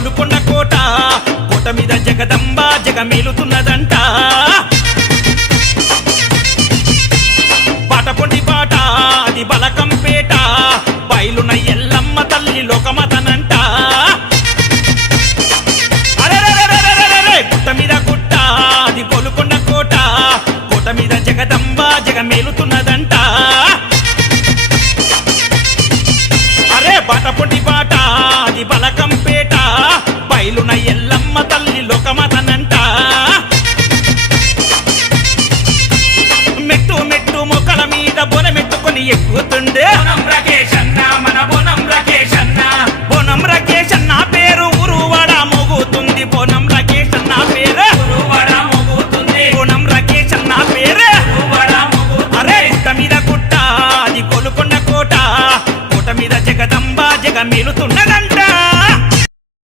గోలుకొండ కోట కోట మీద జగదంబ జగమేలుతున్నదంట పాటపొండి పాట అది బలకంపేట బయలున ఎల్లమ్మ తల్లి లోకమతనంట గుట్ట మీద గుట్ట అది గోలుకొండ కోట కోట మీద జగదంబ జగమేలుతున్నదంట అరే బాటపొండి పాట అది బలకంపేట బయలున ఎల్లమ్మ తల్లి లోకమతనంట మెట్టు మెట్టు మొక్కల మీద బొనమెట్టుకొని ఎక్కుతుండే బోనం రాకేష్ అన్న పేరు ఊరువాడ మోగుతుంది బోనం రాకేష్ అన్న పేరు బోనం రాకేష్ అన్న పేరు అరే గుట్ట మీద గుట్ట అది గోలుకొండ కోట కోట మీద జగదంబ జగమేలు